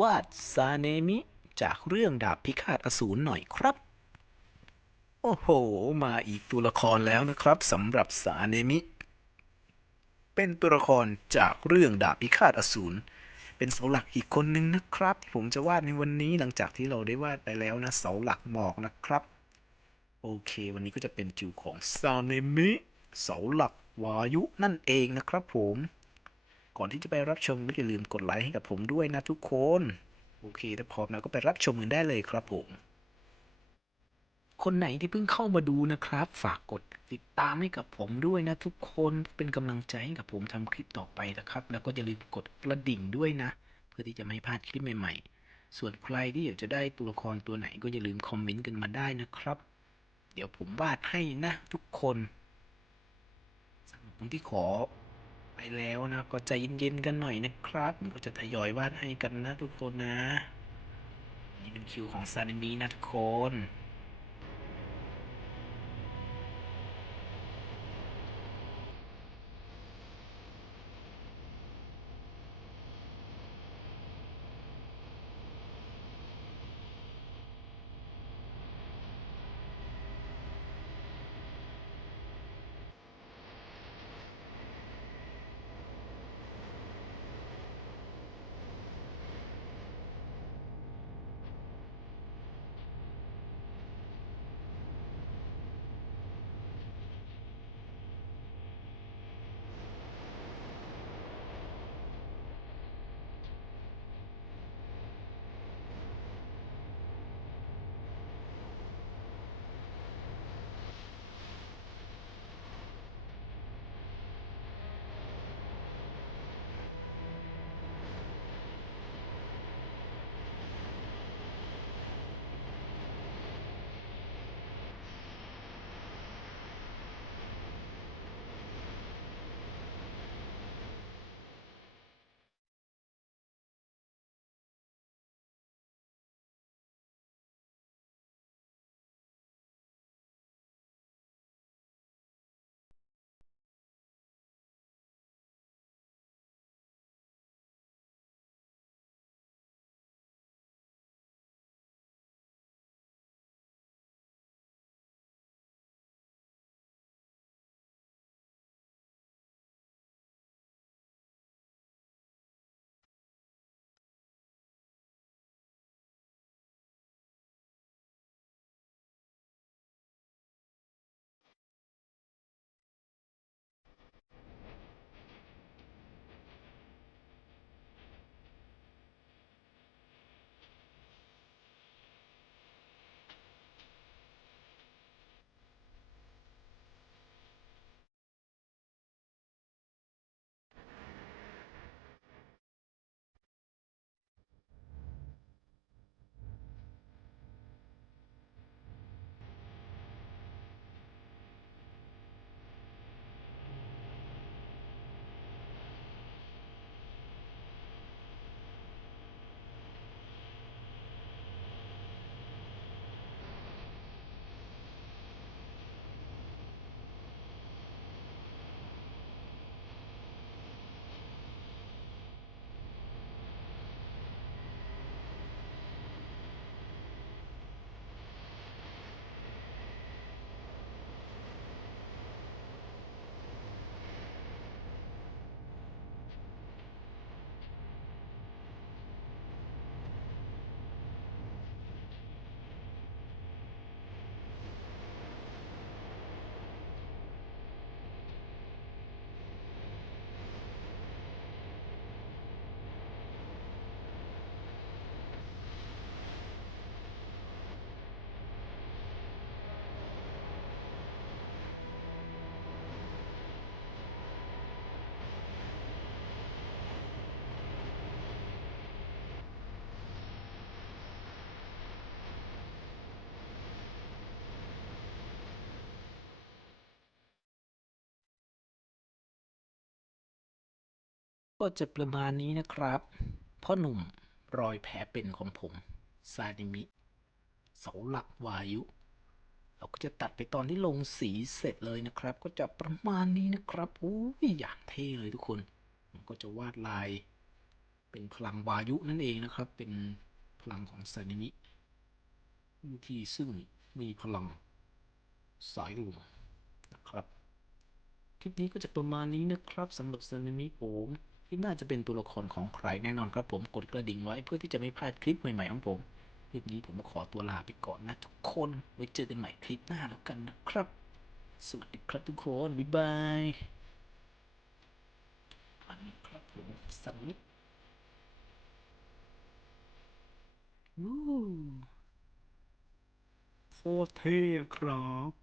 วาดซาเนมิจากเรื่องดาบพิฆาตอสูรหน่อยครับ โอ้โห มาอีกตัวละครแล้วนะครับสำหรับซาเนมิ เป็นตัวละครจากเรื่องดาบพิฆาตอสูรเป็นเสาหลักอีกคนนึงนะครับ ที่ผมจะวาดในวันนี้หลังจากที่เราได้วาดไปแล้วนะเสาหลักหมอกนะครับ โอเค วันนี้ก็จะเป็นคิวของซาเนมิเสาหลักวายุนั่นเองนะครับผม ก่อนที่จะไปรับชมก็อย่าลืมกดไลค์ให้กับผมด้วยนะทุกคน โอเคถ้าพร้อมแล้วก็ไปรับชมกันได้เลยครับผม คนไหนที่เพิ่งเข้ามาดูนะครับ ฝากกดติดตามให้กับผมด้วยนะทุกคนเป็นกำลังใจให้กับผมทำคลิปต่อไปนะครับ แล้วก็อย่าลืมกดกระดิ่งด้วยนะ เพื่อที่จะไม่พลาดคลิปใหม่ๆ ส่วนใครที่อยากจะได้ตัวละครตัวไหนก็อย่าลืมคอมเมนต์กันมาได้นะครับ เดี๋ยวผมวาดให้นะทุกคนสำหรับคนที่ขอ ไปแล้วนะ ก็ใจเย็นๆกันหน่อยนะครับ ก็จะทยอยวาดให้กันนะทุกคนนะ นี่เป็นคิวของซานิมินะทุกคน ก็จะประมาณนี้นะครับ พ่อหนุ่มรอยแผลเป็นของผมซาดิมิ เสาหลักวายุ เราก็จะตัดไปตอนที่ลงสีเสร็จเลยนะครับ ก็จะประมาณนี้นะครับโอ้ยอย่างเท่เลยทุกคนผมก็จะวาดลาย เป็นพลังวายุนั่นเองนะครับ เป็นพลังของซานิมิที่ซึ่งมีพลังสายลมนะครับ คลิปนี้ก็จะประมาณนี้นะครับสำหรับซานิมิผม ที่น่าจะเป็นตัวละครของใครแน่นอนครับผมกดกระดิ่งไว้เพื่อที่จะไม่พลาดคลิปใหม่ๆของผมคลิปนี้ผมขอตัวลาไปก่อนนะทุกคนไว้เจอกันใหม่คลิปหน้าแล้วกันนะครับ สวัสดีครับทุกคนบ๊ายบายอันนี้ครับผมสมิธวู้โคตรเท่ครับ